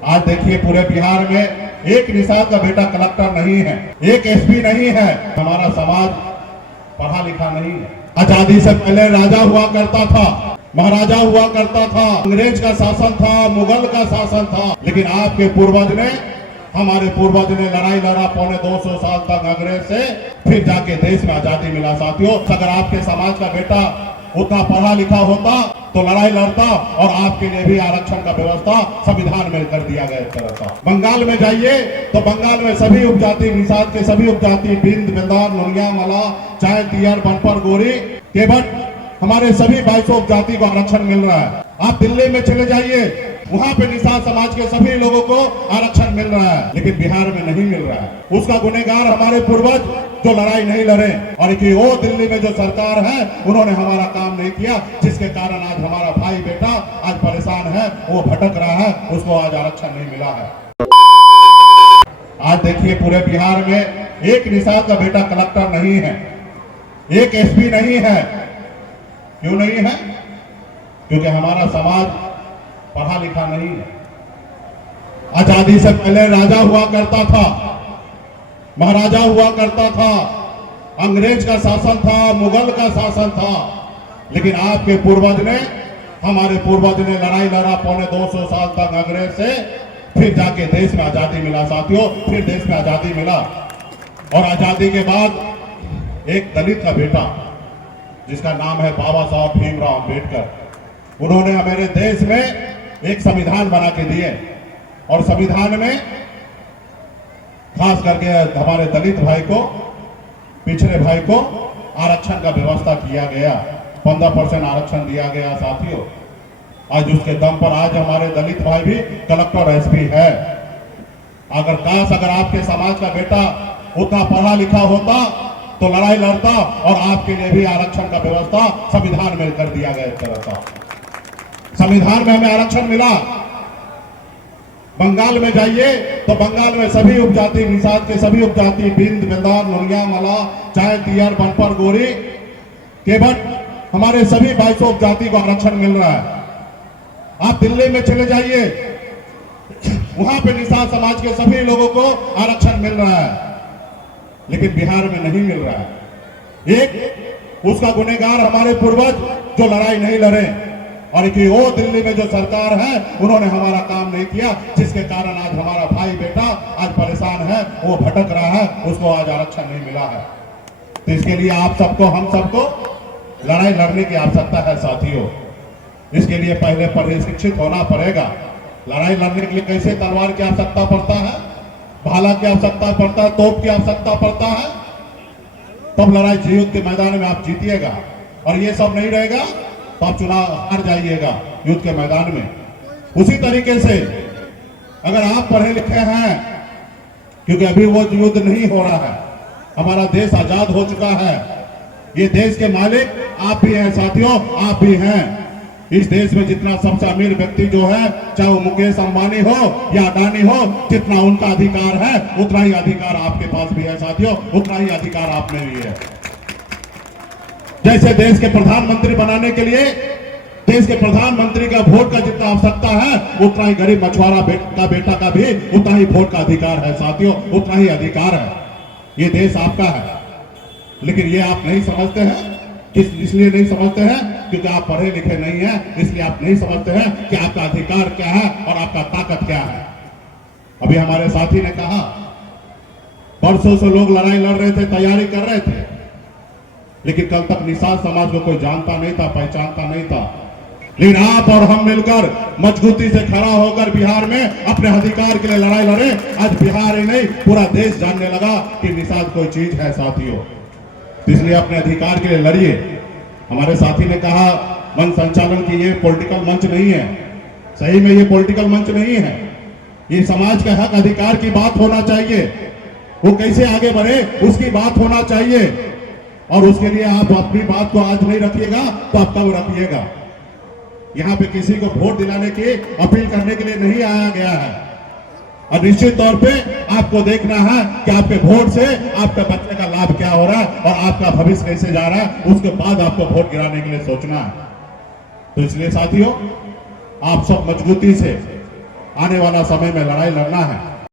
आज देखिए पूरे बिहार में एक निषाद का बेटा कलेक्टर नहीं है, एक एसपी नहीं है। हमारा समाज पढ़ा लिखा नहीं है। आजादी से पहले राजा हुआ करता था, महाराजा हुआ करता था, अंग्रेज का शासन था, मुगल का शासन था, लेकिन आपके पूर्वज ने, हमारे पूर्वज ने लड़ाई लड़ा 250 साल तक अंग्रेज से, फिर जाके देश में आजादी मिला। साथियों, अगर आपके समाज का बेटा उतना पढ़ा लिखा होता तो लड़ाई लड़ता और आपके लिए भी आरक्षण का व्यवस्था संविधान में कर दिया गया तरह था। बंगाल में जाइए तो बंगाल में सभी उपजाति, निषाद के सभी उपजाति, बिंद, बिंदार, नुनिया, मला, चाय, तियर, बनपर, गोरी, केवट, हमारे सभी 22 उपजाति को आरक्षण मिल रहा है। आप दिल्ली में चले जाइए, वहां पे निषाद समाज के सभी लोगों को आरक्षण मिल रहा है, लेकिन बिहार में नहीं मिल रहा है। उसका गुनहगार हमारे पूर्वज जो लड़ाई नहीं लड़े, और कि वो दिल्ली में जो सरकार है उन्होंने हमारा काम नहीं किया, जिसके कारण आज हमारा भाई बेटा आज परेशान है, वो भटक रहा है, उसको आज आरक्षण नहीं मिला है। आज देखिए पूरे बिहार में एक निषाद का बेटा कलेक्टर नहीं है, एक एसपी नहीं है। क्यों नहीं है? क्योंकि हमारा समाज पढ़ा लिखा नहीं है। आजादी से पहले राजा हुआ करता था, महाराजा हुआ करता था, अंग्रेज का शासन था, मुगल का शासन था, लेकिन आपके पूर्वज ने, हमारे पूर्वज ने लड़ाई लड़ा 250 साल तक अंग्रेज से, फिर जाके देश में आजादी मिला। साथियों, फिर देश में आजादी मिला, और आजादी के बाद एक दलित का बेटा जिसका नाम है बाबा साहब भीमराव अंबेडकर, उन्होंने हमारे देश में एक संविधान बना के दिए, और संविधान में खास करके हमारे दलित भाई को, पिछड़े भाई को आरक्षण का व्यवस्था किया गया, 15% आरक्षण दिया गया। साथियों, आज उसके दम पर आज हमारे दलित भाई भी कलेक्टर, एसपी है। अगर आपके समाज का बेटा उतना पढ़ा लिखा होता तो लड़ाई लड़ता और आपके लिए भी आरक्षण का व्यवस्था संविधान में कर दिया गया तरह था। संविधान में हमें आरक्षण मिला। बंगाल में जाइए तो बंगाल में सभी उपजाति, निषाद के सभी उपजाति, बिंद, बिंदार, नुनिया, मला, चाय, तियर, बनपर, गोरी, केवट, हमारे सभी 22 उपजाति को आरक्षण मिल रहा है। आप दिल्ली में चले जाइए, वहां पे निषाद समाज के सभी लोगों को आरक्षण मिल रहा है, लेकिन बिहार में नहीं मिल रहा है। एक उसका गुनहगार हमारे पूर्वज जो लड़ाई नहीं लड़े, और कि वो दिल्ली में जो सरकार है उन्होंने हमारा काम नहीं किया, जिसके कारण आज हमारा भाई बेटा आज परेशान है, वो भटक रहा है, उसको आज आरक्षण नहीं मिला है। तो इसके लिए आप सबको, हम सबको लड़ाई लड़ने की आवश्यकता है। साथियों, इसके लिए पहले पढ़े शिक्षित होना पड़ेगा। लड़ाई लड़ने के लिए कैसे तलवार की आवश्यकता पड़ता है, भाला की आवश्यकता पड़ता है, तोप की आवश्यकता पड़ता है, तब लड़ाई युद्ध के मैदान में आप जीतिएगा। और ये सब नहीं रहेगा तो आप चुनाव हार जाइएगा युद्ध के मैदान में। उसी तरीके से अगर आप पढ़े लिखे हैं, क्योंकि अभी वो युद्ध नहीं हो रहा है, हमारा देश आजाद हो चुका है, ये देश के मालिक आप भी हैं। साथियों, आप भी हैं। इस देश में जितना सबसे अमीर व्यक्ति जो है, चाहे वो मुकेश अंबानी हो या अडानी हो, जितना उनका अधिकार है उतना ही अधिकार आपके पास भी है। साथियों, उतना ही अधिकार आप में भी है। जैसे देश के प्रधानमंत्री बनाने के लिए देश के प्रधानमंत्री का वोट का जितना आवश्यकता है, उतना ही गरीब मछुआरा का बेटा का भी उतना ही वोट का अधिकार है। साथियों, उतना ही अधिकार है। ये देश आपका है, लेकिन ये आप नहीं समझते हैं। इसलिए नहीं समझते हैं क्योंकि आप पढ़े लिखे नहीं हैं, इसलिए आप नहीं समझते हैं कि आपका अधिकार क्या है और आपका ताकत क्या है। अभी हमारे साथी ने कहा, बरसों से लोग लड़ाई लड़ रहे थे, तैयारी कर रहे थे, लेकिन कल तक निषाद समाज को कोई जानता नहीं था, पहचानता नहीं था। लेकिन आप और हम मिलकर मजबूती से खड़ा होकर बिहार में अपने अधिकार के लिए लड़ाई लड़े। आज बिहार ही नहीं, पूरा देश जानने लगा कि निषाद कोई चीज है। साथियों, इसलिए अपने अधिकार के लिए लड़िए। हमारे साथी ने कहा मंच संचालन की ये पॉलिटिकल मंच नहीं है। सही में ये पॉलिटिकल मंच नहीं है। ये समाज के हक अधिकार की बात होना चाहिए, वो कैसे आगे बढ़े उसकी बात होना चाहिए। और उसके लिए आप अपनी बात को आज नहीं रखिएगा तो आप कब रखिएगा। यहाँ पे किसी को वोट दिलाने की अपील करने के लिए नहीं आया गया है, और निश्चित तौर पे आपको देखना है कि आपके वोट से आपके बच्चे का लाभ क्या हो रहा है और आपका भविष्य कैसे जा रहा है। उसके बाद आपको वोट गिराने के लिए सोचना है। तो इसलिए साथियों, आप सब मजबूती से आने वाला समय में लड़ाई लड़ना है।